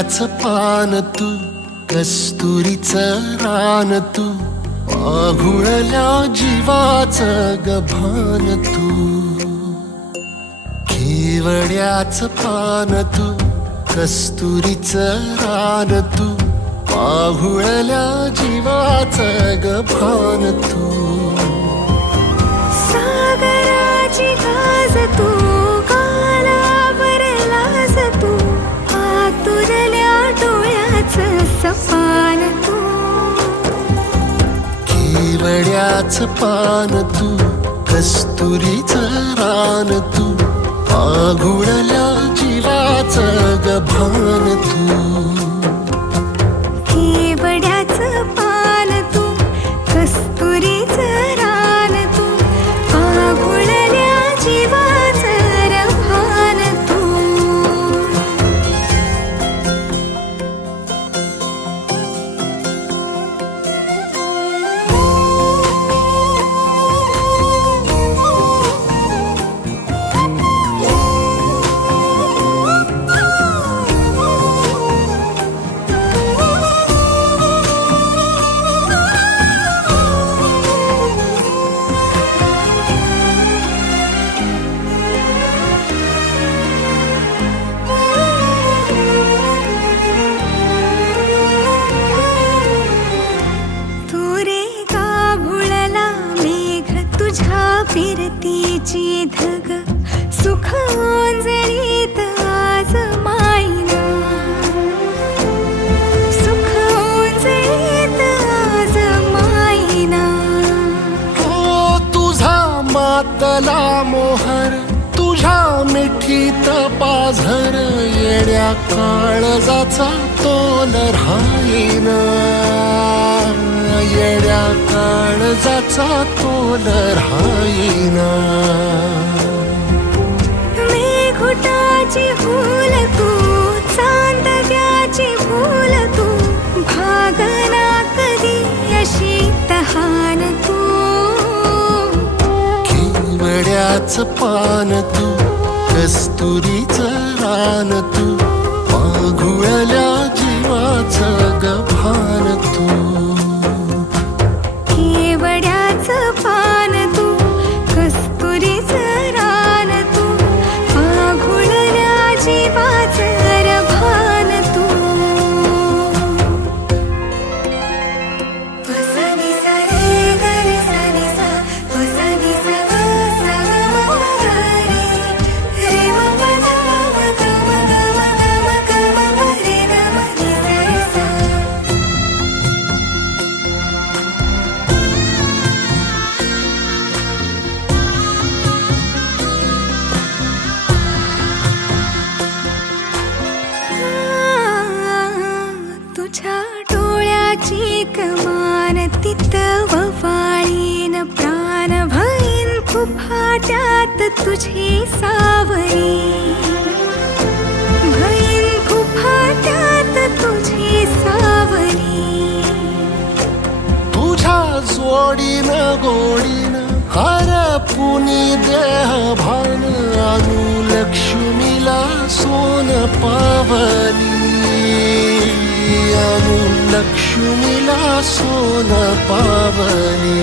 केवड्याचं पान तू, कस्तुरीचं रान तू, पाघुळल्या जीवाचं गभान तू. केवड्याचं पान तू, कस्तुरीचं रान तू, पाघुळल्या जीवाचं गभान तू. सागराची गाज तू, कालावर लाज तू, आतुरल्या डोळ्याचं सपान तू. केवड्याचं पान तू, कस्तुरीचं रान तू, पाघुळल्या जीवाचं गभान तू. केवड्याचं पान तू, कस्तुरीचं रान तू, पाघुळल्या जीवाचं रभान तू. फिरतीची धग सुख ओंजळीत आज मायना, सुख ओंजळीत आज मायना. हो तुझा मातला मोहर, तुझ्या मिठीत पाझर, येड्या काळजाचा तोल राहीना, येड्या काळजाचा तोल राहीना. मेघुटाची फूल तू, चांदण्याची फूल तू, भागना कधी अशी तहान तू. केवड्याचं पान तू, कस्तुरीचं रान तू, पाघुळल्या जीवाचं गभान तू. केवड्याचं पान तू, कस्तुरीचं रान तू, पाघुळल्या जीवाचं रभान तू. वसनी सा रे ग रे सा रे सा, वसनी सा ग सा ग म ग रे, रे म प ध म ग म ग म ग म ग म ग रे ग म नि सा रे सा. तुझ्या डोळ्याची कमान तिथं ववाळीन, प्राण भईन फुफाट्यात तुझी सावली, भईन फुफाट्यात तुझी सावली. तुझ्या जोडीनं गोडीनं हरपुनी देह भान, अनुलक्ष्मीला सोन पावली, अनुलक्ष्मीला सोन पावली.